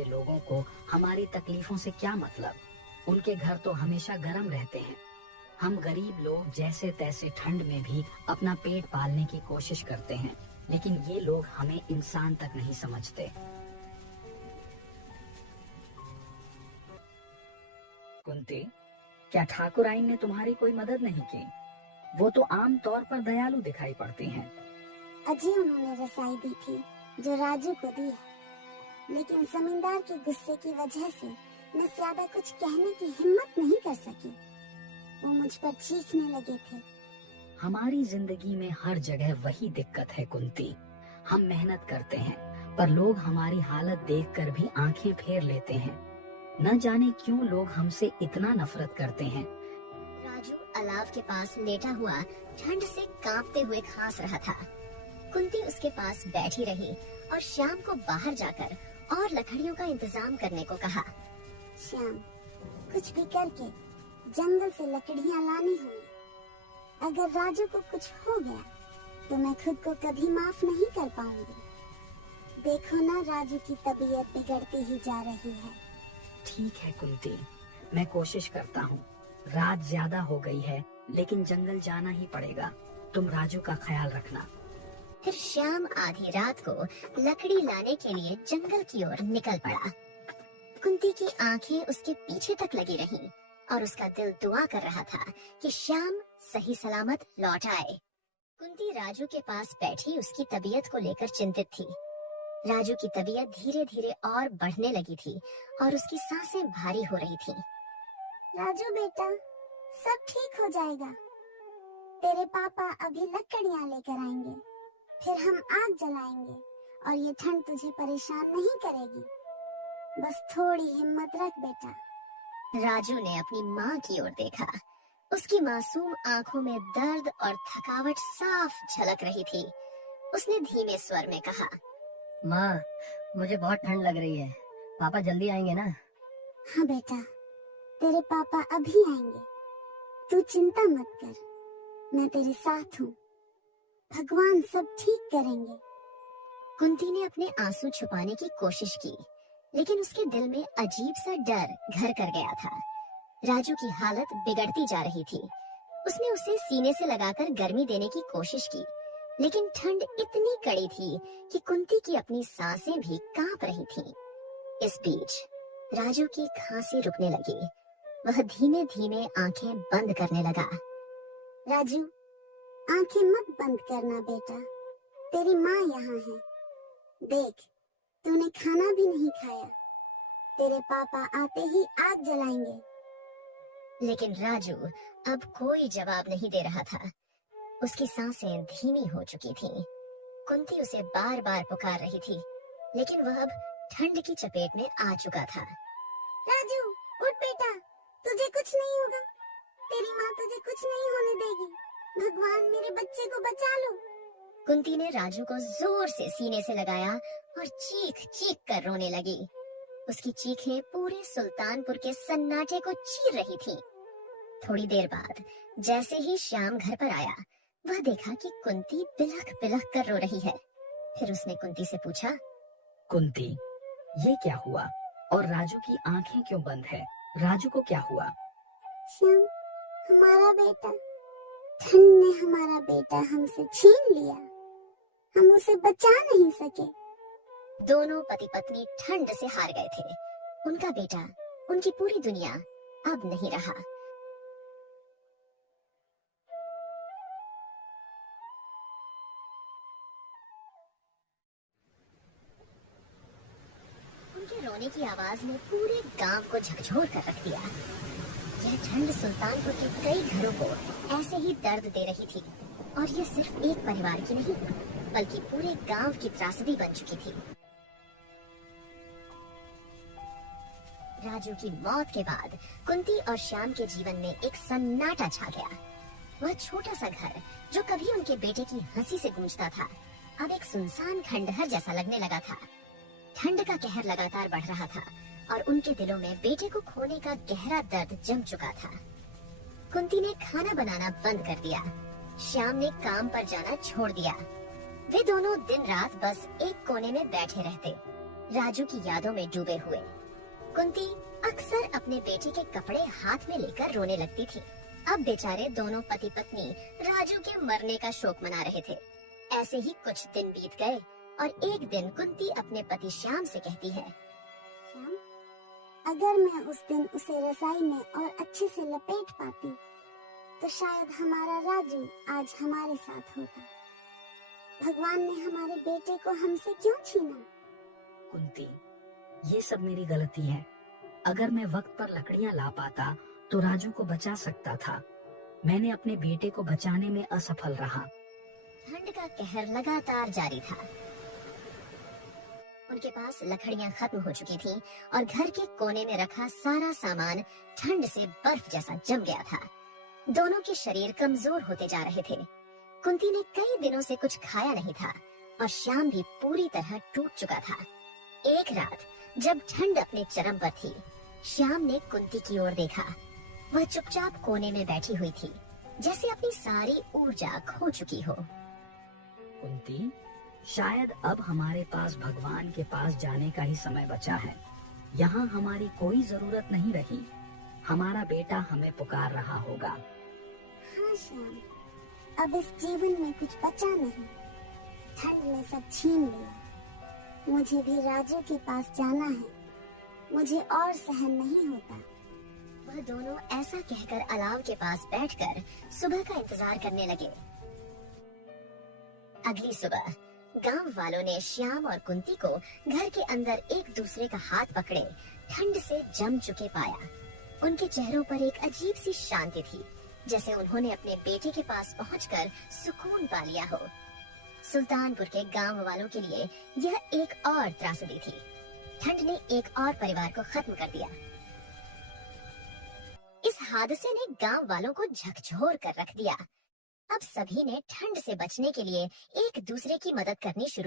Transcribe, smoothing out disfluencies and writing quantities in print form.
जैसे लोगों को हमारी तकलीफों से क्या मतलब? उनके घर तो हमेशा गर्म रहते हैं। हम गरीब लोग जैसे तैसे ठंड में भी अपना पेट पालने की कोशिश करते हैं, लेकिन ये लोग हमें इंसान तक नहीं समझते। कुंती, क्या ठाकुर आइन ने तुम्हारी कोई मदद नहीं की? वो तो आम तौर पर दयालु दिखाई पड़ती हैं। अजय उन्होंने रसाई दी थी जो राजू को दी है, लेकिन जमींदार के गुस्से की वजह से मैं ज्यादा कुछ कहने की हिम्मत नहीं कर सकी। वो मुझ पर चीखने लगे थे। हमारी जिंदगी में हर जगह वही दिक्कत है कुंती। हम मेहनत करते हैं, पर लोग हमारी हालत देखकर भी आंखें फेर लेते हैं। न जाने क्यों लोग हमसे इतना नफरत करते हैं। राजू अलाव के पास लेटा हुआ ठंड से कांपते हुए खांस रहा था। कुंती उसके पास बैठी रही और श्याम को बाहर जाकर और लकड़ियों का इंतजाम करने को कहा। श्याम, कुछ भी करके जंगल से लकड़ियाँ लानी होंगी। अगर राजू को कुछ हो गया तो मैं खुद को कभी माफ नहीं कर पाऊंगी। देखो ना, राजू की तबीयत बिगड़ती ही जा रही है। ठीक है कुंती, मैं कोशिश करता हूँ। रात ज्यादा हो गई है, लेकिन जंगल जाना ही पड़ेगा। तुम राजू का ख्याल रखना। फिर श्याम आधी रात को लकड़ी लाने के लिए जंगल की ओर निकल पड़ा। कुंती की आंखें उसके पीछे तक लगी रहीं और उसका दिल दुआ कर रहा था कि श्याम सही सलामत लौट आए। कुंती राजू के पास बैठी उसकी तबीयत को लेकर चिंतित थी। राजू की तबीयत धीरे धीरे और बढ़ने लगी थी और उसकी सांसें भारी हो रही थीं। राजू बेटा, सब ठीक हो जाएगा। तेरे पापा अभी लकड़ियाँ लेकर आएंगे, फिर हम आग जलाएंगे और ये ठंड तुझे परेशान नहीं करेगी। बस थोड़ी हिम्मत रख बेटा। राजू ने अपनी माँ की ओर देखा। उसकी मासूम आंखों में दर्द और थकावट साफ झलक रही थी। उसने धीमे स्वर में कहा, माँ, मुझे बहुत ठंड लग रही है। पापा जल्दी आएंगे ना? हाँ बेटा, तेरे पापा अभी आएंगे। तू चिंता मत कर, मैं तेरे साथ हूँ। भगवान सब ठीक करेंगे। कुंती ने अपने आंसू छुपाने की कोशिश की, लेकिन उसके दिल में अजीब सा डर घर कर गया था। राजू की हालत बिगड़ती जा रही थी। उसने उसे सीने से लगाकर गर्मी देने की कोशिश की, लेकिन ठंड इतनी कड़ी थी कि कुंती की अपनी सांसें भी कांप रही थीं। इस बीच राजू की खांसी रुकने लगी। वह धीमे धीमे आंखें बंद करने लगा। राजू, आंखें मत बंद करना बेटा, तेरी माँ यहाँ है। देख, तूने खाना भी नहीं खाया। तेरे पापा आते ही आग जलाएंगे। लेकिन राजू अब कोई जवाब नहीं दे रहा था। उसकी सांसें धीमी हो चुकी थीं। कुंती उसे बार बार पुकार रही थी, लेकिन वह अब ठंड की चपेट में आ चुका था। राजू, उठ बेटा, तुझे कुछ नहीं होगा। तेरी माँ तुझे कुछ नहीं होने देगी। भगवान मेरे बच्चे को बचा लो। कुंती ने राजू को जोर से सीने से लगाया और चीख चीख कर रोने लगी। उसकी चीखें पूरे सुल्तानपुर के सन्नाटे को चीर रही थीं। थोड़ी देर बाद जैसे ही श्याम घर पर आया, वह देखा कि कुंती बिलख बिलख कर रो रही है। फिर उसने कुंती से पूछा, कुंती, ये क्या हुआ और राजू की आंखें क्यों बंद है? राजू को क्या हुआ? श्याम, हमारा बेटा, ठंड ने हमारा बेटा हमसे छीन लिया। हम उसे बचा नहीं सके। दोनों पति पत्नी ठंड से हार गए थे। उनका बेटा, उनकी पूरी दुनिया अब नहीं रहा। उनके रोने की आवाज ने पूरे गांव को झकझोर कर रख दिया। यह ठंड सुल्तानपुर के कई घरों को ऐसे ही दर्द दे रही थी, और यह सिर्फ एक परिवार की नहीं, बल्कि पूरे गांव की त्रासदी बन चुकी थी। राजू की मौत के बाद कुंती और श्याम के जीवन में एक सन्नाटा छा गया। वह छोटा सा घर जो कभी उनके बेटे की हंसी से गूंजता था, अब एक सुनसान खंडहर जैसा लगने लगा था। ठंड का कहर लगातार बढ़ रहा था और उनके दिलों में बेटे को खोने का गहरा दर्द जम चुका था। कुंती ने खाना बनाना बंद कर दिया। श्याम ने काम पर जाना छोड़ दिया। वे दोनों दिन रात बस एक कोने में बैठे रहते। राजू की यादों में डूबे हुए। कुंती अक्सर अपने बेटे के कपड़े हाथ में लेकर रोने लगती थी। अब बेचारे दोनों पति पत्नी राजू के मरने का शोक मना रहे थे। ऐसे ही कुछ दिन बीत गए और एक दिन कुंती अपने पति श्याम से कहती है, श्याम, अगर मैं उस दिन उसे रजाई में और अच्छे से लपेट पाती तो शायद हमारा राजू आज हमारे साथ होता। भगवान ने हमारे बेटे को हमसे क्यों छीना? कुंती, ये सब मेरी गलती है। अगर मैं वक्त पर लकड़ियां ला पाता तो राजू को बचा सकता था। मैंने अपने बेटे को बचाने में असफल रहा। ठंड का कहर लगातार जारी था। उनके पास लकड़ियां खत्म हो चुकी थीं और घर के कोने में रखा सारा सामान ठंड से बर्फ जैसा जम गया था। दोनों के शरीर कमजोर होते जा रहे थे। कुंती ने कई दिनों से कुछ खाया नहीं था और श्याम भी पूरी तरह टूट चुका था। एक रात जब ठंड अपने चरम पर थी, श्याम ने कुंती की ओर देखा। वह चुपचाप कोने में बैठी हुई थी, जैसे अपनी सारी ऊर्जा खो चुकी हो। कुंती, शायद अब हमारे पास भगवान के पास जाने का ही समय बचा है। यहाँ हमारी कोई जरूरत नहीं रही। हमारा बेटा हमें पुकार रहा होगा। हाँ श्याम, अब इस जीवन में कुछ बचा नहीं। ठंड ने सब छीन लिया। मुझे भी राजू के पास जाना है। मुझे और सहन नहीं होता। वह दोनों ऐसा कहकर अलाव के पास बैठकर सुबह का इंतजार करने लगे। अगली सुबह गांव वालों ने श्याम और कुंती को घर के अंदर एक दूसरे का हाथ पकड़े ठंड से जम चुके पाया। उनके चेहरों पर एक अजीब सी शांति थी, जैसे उन्होंने अपने बेटे के पास पहुंचकर सुकून पा लिया हो। सुल्तानपुर के गांव वालों के लिए यह एक और त्रासदी थी। ठंड ने एक और परिवार को खत्म कर दिया। इस हादसे ने गांव वालों को झकझोर कर रख दिया। अब सभी ने ठंड से बचने के लिए एक दूसरे की मदद करनी शुरू